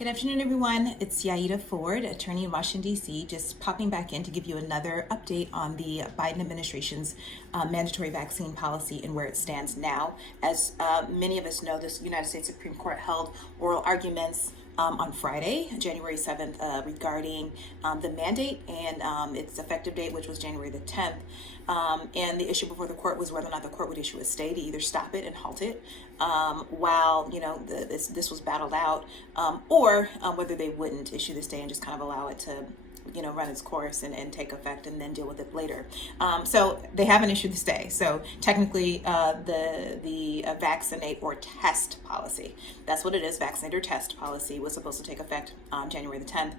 Good afternoon, everyone. It's Yaida Ford, attorney in Washington, D.C., just popping back in to give you another update on the Biden administration's mandatory vaccine policy and where it stands now. As many of us know, the United States Supreme Court held oral arguments on Friday, January 7th, regarding the mandate and its effective date, which was January the 10th. And the issue before the court was whether or not the court would issue a stay to either stop it and halt it while this was battled out, or whether they wouldn't issue the stay and just kind of allow it to run its course and take effect and then deal with it later. So they haven't issued the stay. So technically the vaccinate or test policy, that's what it is, vaccinate or test policy, was supposed to take effect January the 10th.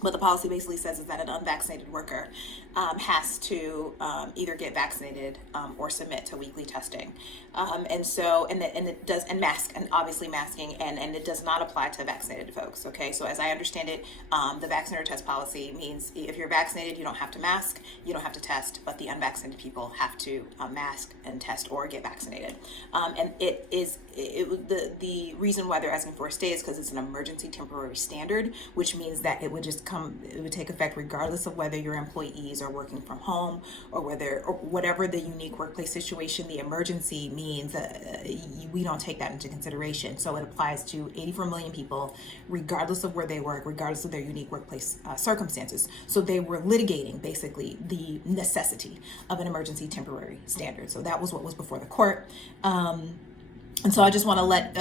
What the policy basically says is that an unvaccinated worker has to either get vaccinated or submit to weekly testing, and it does, and mask, and obviously masking, and it does not apply to vaccinated folks. Okay, so as I understand it, the vaccinated test policy means if you're vaccinated, you don't have to mask, you don't have to test, but the unvaccinated people have to mask and test or get vaccinated. And the reason why they're asking for a stay is because it's an emergency temporary standard, which means that it would take effect regardless of whether your employees are working from home or whatever the unique workplace situation. The emergency means we don't take that into consideration. So it applies to 84 million people, regardless of where they work, regardless of their unique workplace circumstances. So they were litigating basically the necessity of an emergency temporary standard. So that was what was before the court. And so I just want to let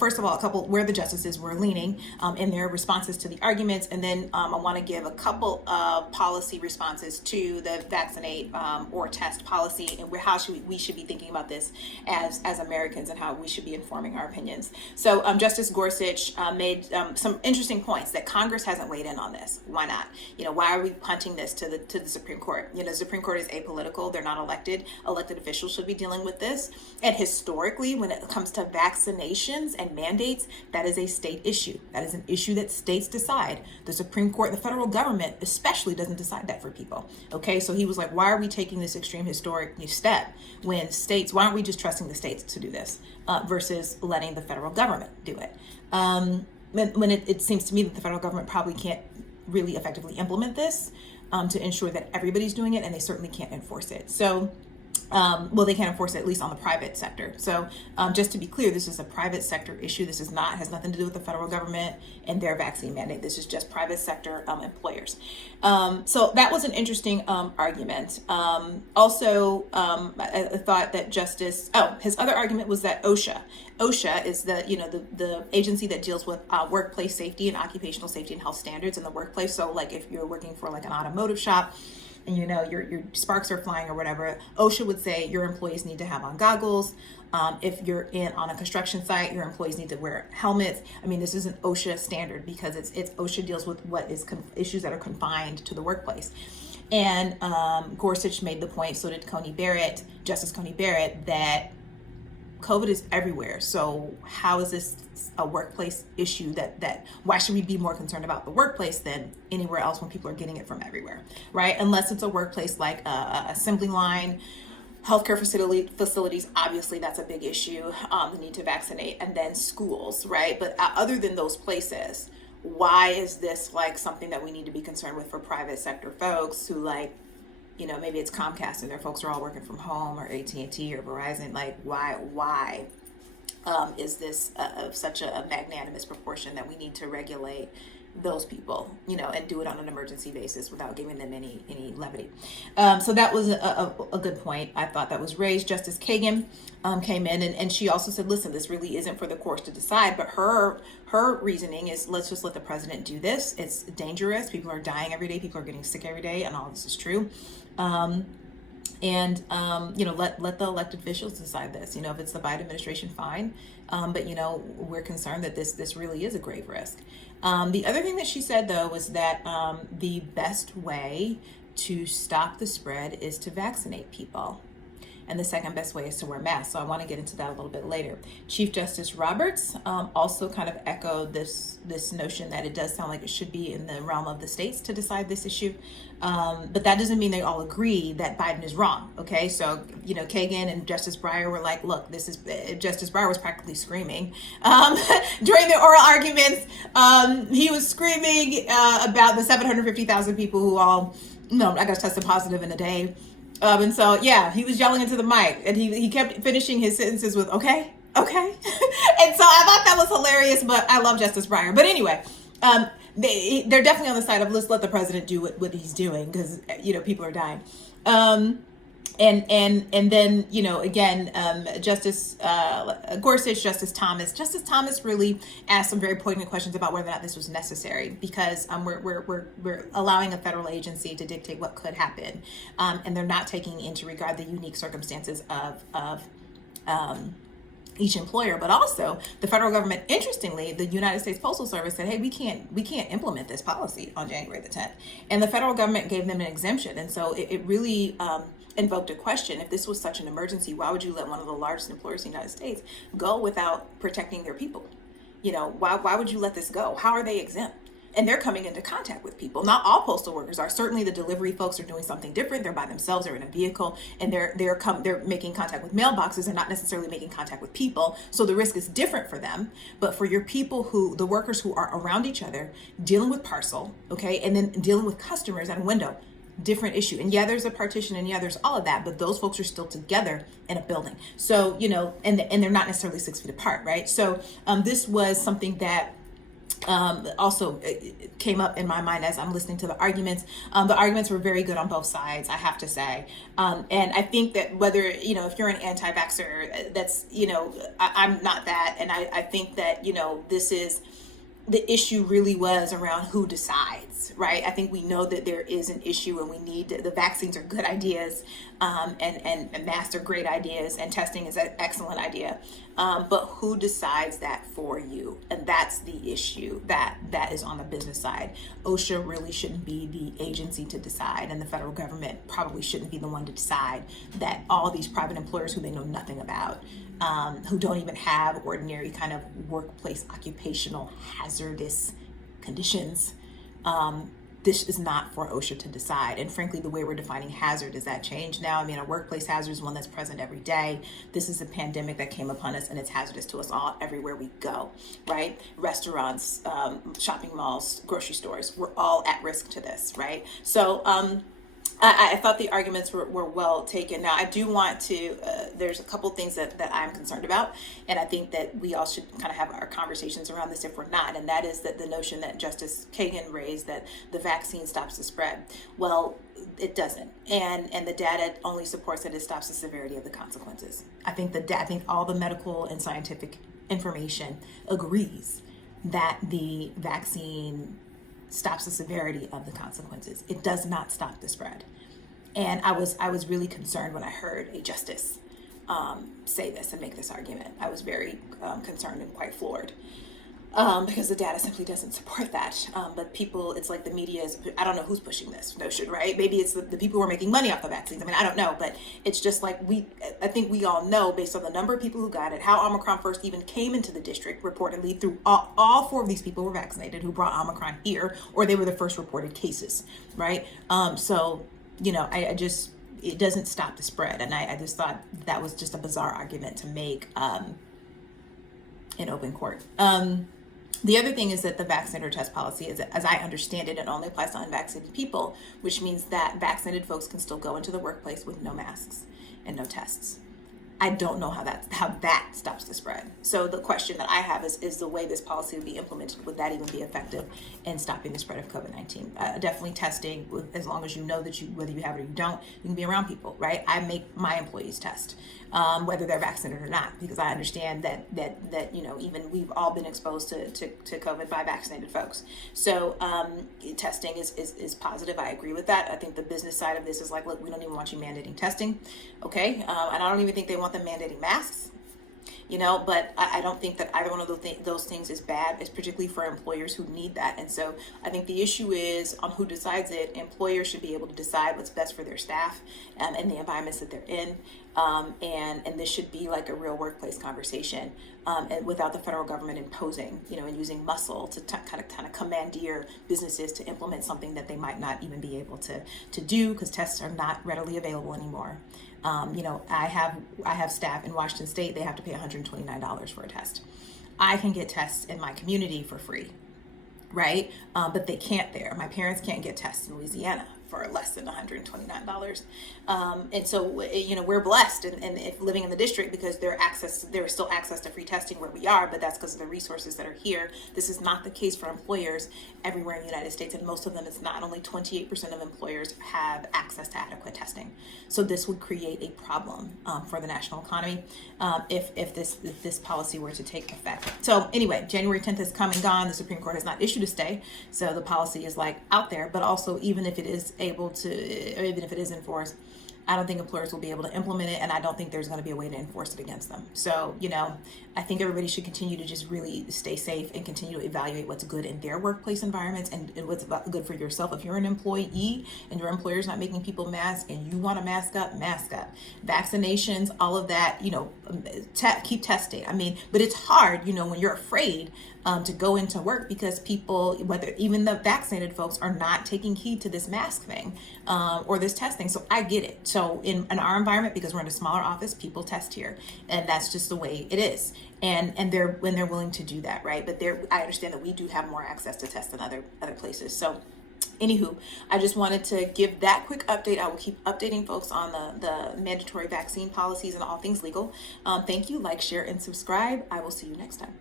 first of all, a couple where the justices were leaning in their responses to the arguments, and then I want to give a couple of policy responses to the vaccinate or test policy, and how we should be thinking about this as Americans, and how we should be informing our opinions. So Justice Gorsuch made some interesting points that Congress hasn't weighed in on this. Why not? Why are we punting this to the Supreme Court? The Supreme Court is apolitical; they're not elected. Elected officials should be dealing with this. And historically, when it comes to vaccinations and mandates, that is a state issue. That is an issue that states decide. The Supreme Court, the federal government especially, doesn't decide that for people. Okay, so he was like, why are we taking this extreme historic new step when states, why aren't we just trusting the states to do this versus letting the federal government do it? When it seems to me that the federal government probably can't really effectively implement this to ensure that everybody's doing it, and they certainly can't enforce it. So they can't enforce it, at least on the private sector. So just to be clear, this is a private sector issue. This has nothing to do with the federal government and their vaccine mandate. This is just private sector employers. So that was an interesting argument. Also, I thought that his other argument was that OSHA is the agency that deals with workplace safety and occupational safety and health standards in the workplace. So like if you're working for like an automotive shop, and your sparks are flying or whatever, OSHA would say your employees need to have on goggles. If you're on a construction site, your employees need to wear helmets. I mean, this is an OSHA standard because it's OSHA deals with what is issues that are confined to the workplace. And Gorsuch made the point, so did Justice Coney Barrett, that COVID is everywhere. So how is this a workplace issue that why should we be more concerned about the workplace than anywhere else when people are getting it from everywhere, right? Unless it's a workplace like a assembly line, healthcare facilities, obviously that's a big issue, the need to vaccinate, and then schools, right? But other than those places, why is this like something that we need to be concerned with for private sector folks who maybe it's Comcast and their folks are all working from home, or AT&T or Verizon? Like, why is this of such a magnanimous proportion that we need to regulate those people, and do it on an emergency basis without giving them any levity? So that was a good point. I thought that was raised. Justice Kagan came in and she also said, listen, this really isn't for the courts to decide, but her reasoning is, let's just let the president do this. It's dangerous. People are dying every day. People are getting sick every day, and all this is true. Let the elected officials decide this. If it's the Biden administration, fine. But we're concerned that this really is a grave risk. The other thing that she said, though, was that the best way to stop the spread is to vaccinate people. And the second best way is to wear masks. So I want to get into that a little bit later. Chief Justice Roberts also kind of echoed this notion that it does sound like it should be in the realm of the states to decide this issue. But that doesn't mean they all agree that Biden is wrong. Okay, so Kagan and Justice Breyer were like, look, Justice Breyer was practically screaming during the oral arguments He was screaming about the 750,000 people who all, no, I guess tested positive in a day. And so, yeah, he was yelling into the mic, and he kept finishing his sentences with, okay, okay. And so I thought that was hilarious, but I love Justice Breyer. But anyway, they're definitely on the side of let's let the president do what he's doing, because, people are dying. And then, again, Justice Gorsuch, Justice Thomas really asked some very poignant questions about whether or not this was necessary, because we're allowing a federal agency to dictate what could happen, and they're not taking into regard the unique circumstances of each employer. But also the federal government, interestingly, the United States Postal Service said, hey, we can't implement this policy on January the 10th, and the federal government gave them an exemption. And so it really invoked a question: if this was such an emergency, why would you let one of the largest employers in the United States go without protecting their people? Why would you let this go? How are they exempt? And they're coming into contact with people. Not all postal workers are. Certainly the delivery folks are doing something different. They're by themselves, they're in a vehicle, and they're making contact with mailboxes. They're not necessarily making contact with people. So the risk is different for them. But for your people, the workers who are around each other, dealing with parcel, okay, and then dealing with customers at a window, different issue. And yeah, there's a partition, and yeah, there's all of that, but those folks are still together in a building. So, and they're not necessarily 6 feet apart, right? So this was something that also came up in my mind as I'm listening to the arguments. The arguments were very good on both sides, I have to say. And I think that whether, if you're an anti-vaxxer, that's, I'm not that. And I think that, this is, the issue really was around who decides, right? I think we know that there is an issue, and we need the vaccines are good ideas, and masks are great ideas, and testing is an excellent idea. But who decides that for you? And that's the issue that is on the business side. OSHA really shouldn't be the agency to decide, and the federal government probably shouldn't be the one to decide that all these private employers who they know nothing about, who don't even have ordinary kind of workplace occupational hazardous conditions. This is not for OSHA to decide. And frankly, the way we're defining hazard, is that changed now? I mean, a workplace hazard is one that's present every day. This is a pandemic that came upon us, and it's hazardous to us all everywhere we go, right? Restaurants, shopping malls, grocery stores, we're all at risk to this, right? So, I thought the arguments were well taken. Now, I do want to, there's a couple things that I'm concerned about, and I think that we all should kind of have our conversations around this if we're not, and that is that the notion that Justice Kagan raised, that the vaccine stops the spread. Well, it doesn't, and the data only supports that it stops the severity of the consequences. I think all the medical and scientific information agrees that the vaccine stops the severity of the consequences. It does not stop the spread. And I was really concerned when I heard a justice say this and make this argument. I was very concerned and quite floored, because the data simply doesn't support that. But people, it's like the media is, I don't know who's pushing this notion, right? Maybe it's the people who are making money off the vaccines. I mean, I don't know, but it's just like I think we all know, based on the number of people who got it, how Omicron first even came into the district, reportedly through all 4 of these people were vaccinated who brought Omicron here, or they were the first reported cases, right? So, I just, it doesn't stop the spread. And I just thought that was just a bizarre argument to make in open court. The other thing is that the vaccinator test policy, as I understand it, only applies to unvaccinated people, which means that vaccinated folks can still go into the workplace with no masks and no tests. I don't know how that stops the spread. So the question that I have is the way this policy would be implemented, would that even be effective in stopping the spread of COVID-19? Definitely testing, as long as you know that whether you have it or you don't, you can be around people, right? I make my employees test, whether they're vaccinated or not, because I understand that even we've all been exposed to COVID by vaccinated folks. So testing is positive. I agree with that. I think the business side of this is like, look, we don't even want you mandating testing, okay? And I don't even think they want them mandating masks, but I don't think that either one of those things is bad. It's particularly for employers who need that. And so I think the issue is on who decides it. Employers should be able to decide what's best for their staff and the environments that they're in. And this should be like a real workplace conversation, and without the federal government imposing, and using muscle to kind of commandeer businesses to implement something that they might not even be able to do, because tests are not readily available anymore. I have staff in Washington State. They have to pay $129 for a test. I can get tests in my community for free. right? But they can't there. My parents can't get tests in Louisiana for less than $129. And so, we're blessed and if living in the district because there is still access to free testing where we are, but that's because of the resources that are here. This is not the case for employers everywhere in the United States, and most of them it's not. Only 28% of employers have access to adequate testing. So this would create a problem for the national economy if this policy were to take effect. So anyway, January 10th is come and gone. The Supreme Court has not issued a stay, so the policy is out there. But also, even if it is enforced, I don't think employers will be able to implement it, and I don't think there's going to be a way to enforce it against them. So, I think everybody should continue to just really stay safe and continue to evaluate what's good in their workplace environments and what's good for yourself. If you're an employee and your employer's not making people mask and you want to mask up. Vaccinations, all of that, keep testing. But it's hard, when you're afraid to go into work because people, whether even the vaccinated folks, are not taking heed to this mask thing or this testing. So I get it. So in our environment, because we're in a smaller office, people test here, and that's just the way it is. And they're willing to do that, right? But I understand that we do have more access to tests than other places. So anywho, I just wanted to give that quick update. I will keep updating folks on the mandatory vaccine policies and all things legal. Thank you. Like, share, and subscribe. I will see you next time.